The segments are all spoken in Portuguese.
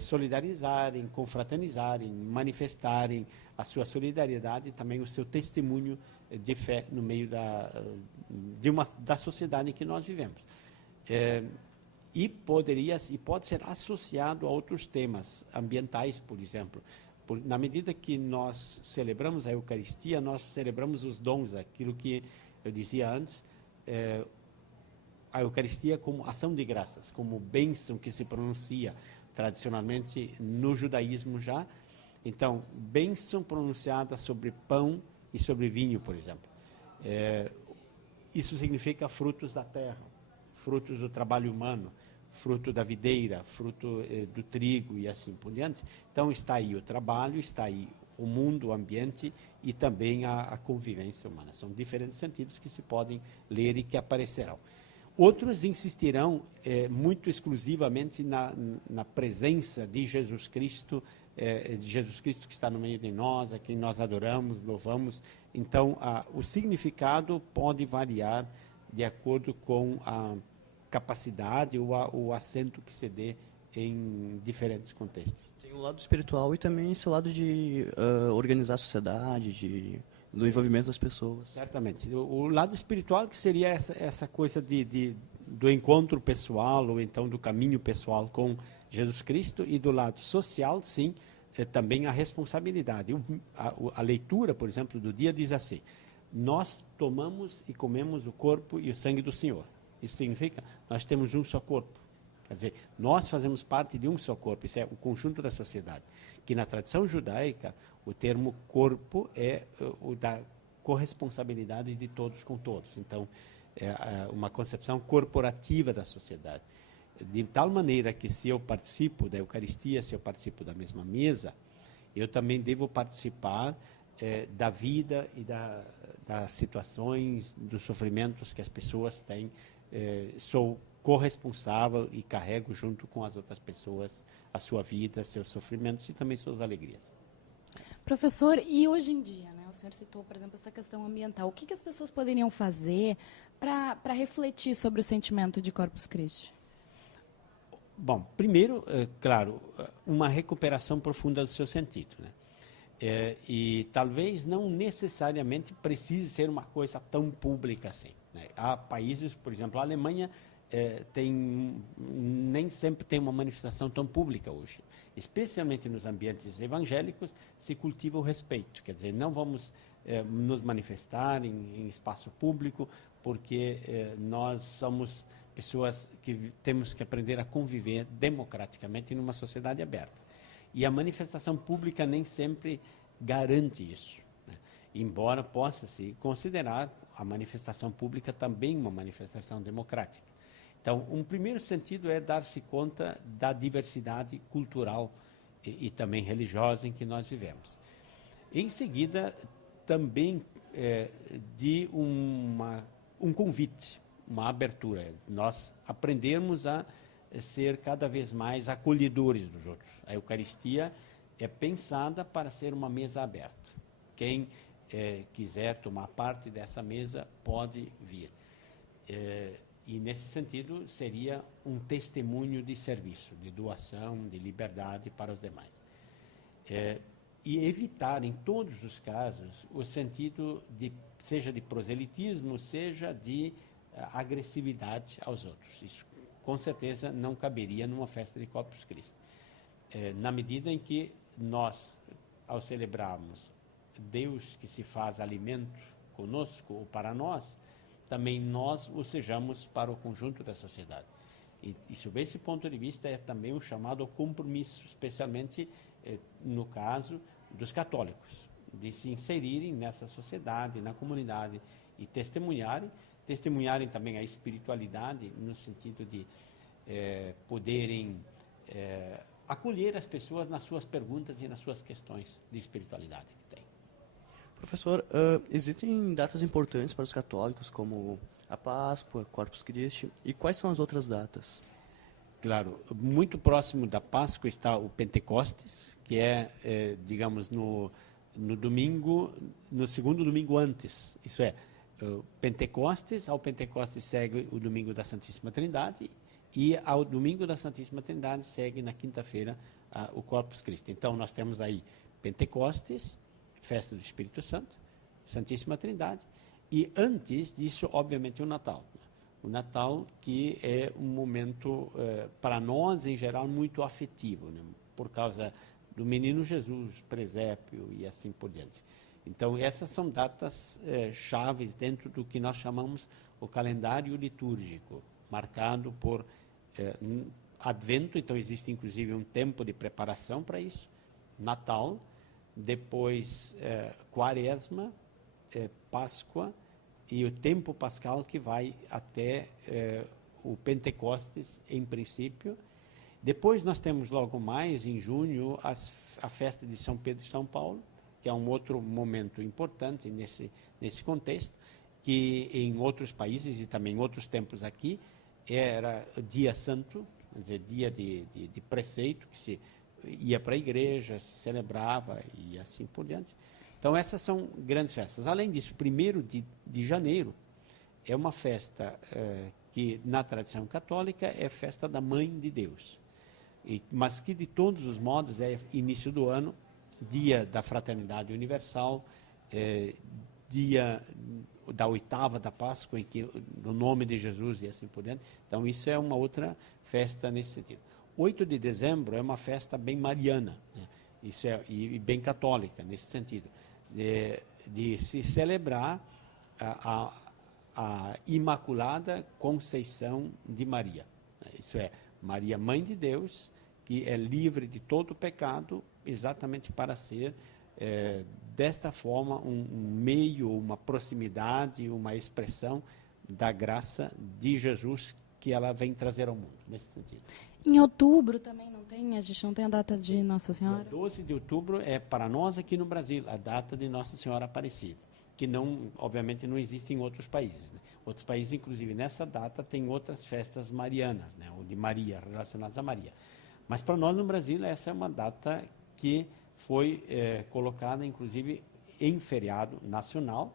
solidarizarem, confraternizarem, manifestarem a sua solidariedade e também o seu testemunho de fé no meio da sociedade em que nós vivemos. E pode ser associado a outros temas ambientais, por exemplo. Na medida que nós celebramos a Eucaristia, nós celebramos os dons, aquilo que eu dizia antes, a Eucaristia como ação de graças, como bênção que se pronuncia tradicionalmente no judaísmo já. Então, bênção pronunciada sobre pão e sobre vinho, por exemplo. Isso significa frutos da terra, frutos do trabalho humano, fruto da videira, fruto do trigo e assim por diante. Então, está aí o trabalho, está aí o mundo, o ambiente e também a convivência humana. São diferentes sentidos que se podem ler e que aparecerão. Outros insistirão muito exclusivamente na presença de Jesus Cristo que está no meio de nós, a quem nós adoramos, louvamos. Então, o significado pode variar de acordo com a capacidade ou o acento que se dê em diferentes contextos. Tem o lado espiritual e também esse lado de organizar a sociedade, do envolvimento das pessoas. Certamente. O lado espiritual que seria essa coisa do encontro pessoal ou então do caminho pessoal com Jesus Cristo, e do lado social, sim, também a responsabilidade. A leitura, por exemplo, do dia diz assim: nós tomamos e comemos o corpo e o sangue do Senhor. Isso significa nós temos um só corpo. Quer dizer, nós fazemos parte de um só corpo, isso é o conjunto da sociedade. Que na tradição judaica, o termo corpo é o da corresponsabilidade de todos com todos. Então, é uma concepção corporativa da sociedade. De tal maneira que, se eu participo da Eucaristia, se eu participo da mesma mesa, eu também devo participar da vida e das situações, dos sofrimentos que as pessoas têm. Sou corresponsável e carrego junto com as outras pessoas a sua vida, seus sofrimentos e também suas alegrias. Professor, e hoje em dia, né, o senhor citou, por exemplo, essa questão ambiental, o que as pessoas poderiam fazer para refletir sobre o sentimento de Corpus Christi? Bom, primeiro, claro, uma recuperação profunda do seu sentido, né? E talvez não necessariamente precise ser uma coisa tão pública assim, né? Há países, por exemplo, a Alemanha nem sempre tem uma manifestação tão pública hoje. Especialmente nos ambientes evangélicos, se cultiva o respeito. Quer dizer, não vamos nos manifestar em espaço público, porque nós somos pessoas que temos que aprender a conviver democraticamente numa sociedade aberta. E a manifestação pública nem sempre garante isso, né? Embora possa-se considerar a manifestação pública também uma manifestação democrática. Então, um primeiro sentido é dar-se conta da diversidade cultural e também religiosa em que nós vivemos. Em seguida, também de um convite, uma abertura. Nós aprendemos a ser cada vez mais acolhedores dos outros. A Eucaristia é pensada para ser uma mesa aberta. Quem quiser tomar parte dessa mesa pode vir. E, nesse sentido, seria um testemunho de serviço, de doação, de liberdade para os demais. E evitar, em todos os casos, o sentido seja de proselitismo, seja de agressividade aos outros. Isso, com certeza, não caberia numa festa de Corpus Christi. Na medida em que nós, ao celebrarmos Deus que se faz alimento conosco ou para nós, também nós o sejamos para o conjunto da sociedade. E sob esse ponto de vista, é também um chamado ao compromisso, especialmente no caso dos católicos, de se inserirem nessa sociedade, na comunidade e testemunharem também a espiritualidade, no sentido de poderem acolher as pessoas nas suas perguntas e nas suas questões de espiritualidade que têm. Professor, existem datas importantes para os católicos, como a Páscoa, Corpus Christi, e quais são as outras datas? Claro, muito próximo da Páscoa está o Pentecostes, que digamos, no domingo, no segundo domingo antes. Isso é, Pentecostes, ao Pentecostes segue o domingo da Santíssima Trindade, e ao domingo da Santíssima Trindade segue na quinta-feira o Corpus Christi. Então, nós temos aí Pentecostes, festa do Espírito Santo, Santíssima Trindade, e antes disso, obviamente, o Natal. O Natal, que é um momento, para nós, em geral, muito afetivo, né? Por causa do menino Jesus, presépio e assim por diante. Então, essas são datas chaves dentro do que nós chamamos o calendário litúrgico, marcado por Advento. Então, existe inclusive um tempo de preparação para isso, Natal, depois Quaresma, Páscoa e o tempo pascal que vai até o Pentecostes, em princípio. Depois nós temos logo mais, em junho, a festa de São Pedro e São Paulo, que é um outro momento importante nesse contexto, que em outros países e também em outros tempos aqui, era dia santo, quer dizer, dia de preceito, que se ia para a igreja, se celebrava e assim por diante. Então, essas são grandes festas. Além disso, 1º de janeiro é uma festa que, na tradição católica, é festa da Mãe de Deus. Mas que, de todos os modos, é início do ano, dia da Fraternidade Universal, dia da oitava da Páscoa, em que, no nome de Jesus e assim por diante. Então, isso é uma outra festa nesse sentido. 8 de dezembro é uma festa bem mariana, né? Isso e bem católica, nesse sentido, de se celebrar a Imaculada Conceição de Maria. Isso é, Maria, Mãe de Deus, que é livre de todo o pecado, exatamente para ser, desta forma, um meio, uma proximidade, uma expressão da graça de Jesus que ela vem trazer ao mundo, nesse sentido. Em outubro também não tem? A gente não tem a data de Nossa Senhora? 12 de outubro é, para nós aqui no Brasil, a data de Nossa Senhora Aparecida, que não, obviamente não existe em outros países, né? Outros países, inclusive, nessa data, tem outras festas marianas, né? Ou de Maria, relacionadas a Maria. Mas para nós no Brasil, essa é uma data que foi colocada, inclusive, em feriado nacional,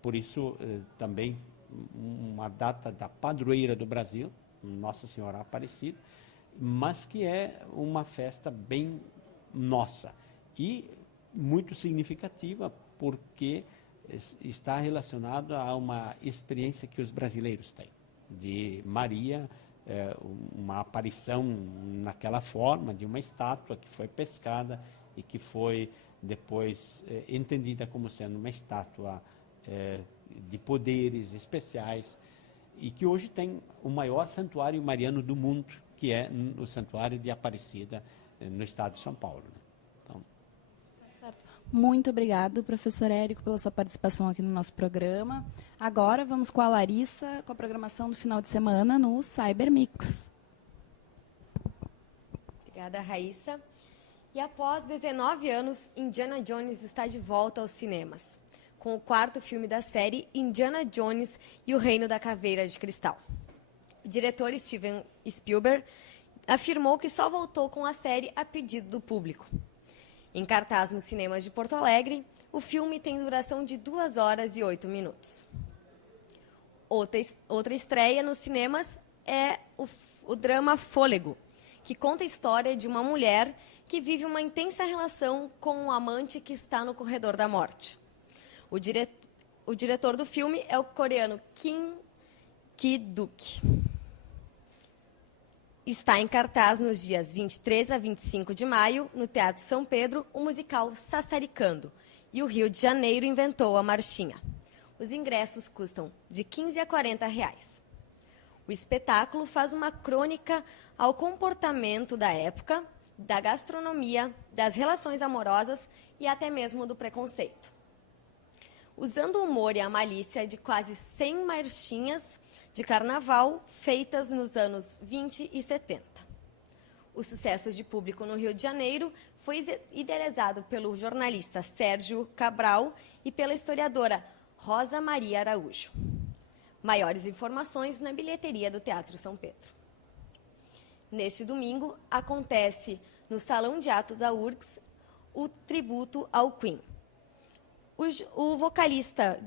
por isso também uma data da padroeira do Brasil, Nossa Senhora Aparecida, mas que é uma festa bem nossa e muito significativa, porque está relacionado a uma experiência que os brasileiros têm, de Maria, uma aparição naquela forma, de uma estátua que foi pescada e que foi depois entendida como sendo uma estátua de poderes especiais, e que hoje tem o maior santuário mariano do mundo, que é o Santuário de Aparecida, no estado de São Paulo, né? Então, certo. Muito obrigado, professor Érico, pela sua participação aqui no nosso programa. Agora vamos com a Larissa, com a programação do final de semana no Cyber Mix. Obrigada, Raíssa. E após 19 anos, Indiana Jones está de volta aos cinemas, com o 4º filme da série Indiana Jones e o Reino da Caveira de Cristal. O diretor Steven Spielberg afirmou que só voltou com a série a pedido do público. Em cartaz nos cinemas de Porto Alegre, o filme tem duração de 2 horas e 8 minutos. Outra estreia nos cinemas é o drama Fôlego, que conta a história de uma mulher que vive uma intensa relação com um amante que está no corredor da morte. O diretor do filme é o coreano Kim Ki-duk. Está em cartaz nos dias 23 a 25 de maio, no Teatro São Pedro, o musical Sassaricando, e o Rio de Janeiro inventou a marchinha. Os ingressos custam de R$ 15 a R$ 40. O espetáculo faz uma crônica ao comportamento da época, da gastronomia, das relações amorosas e até mesmo do preconceito. Usando o humor e a malícia de quase 100 marchinhas de carnaval feitas nos anos 20 e 70. O sucesso de público no Rio de Janeiro foi idealizado pelo jornalista Sérgio Cabral e pela historiadora Rosa Maria Araújo. Maiores informações na bilheteria do Teatro São Pedro. Neste domingo, acontece no Salão de Atos da URGS o tributo ao Queen. O vocalista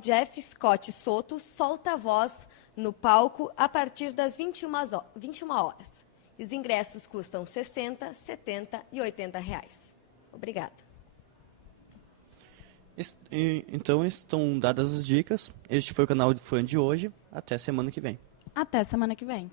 Jeff Scott Soto solta a voz no palco a partir das 21 horas. E os ingressos custam R$ 60, R$ 70 e R$ 80. Obrigada. Então, estão dadas as dicas. Este foi o canal de Fã de hoje. Até semana que vem. Até semana que vem.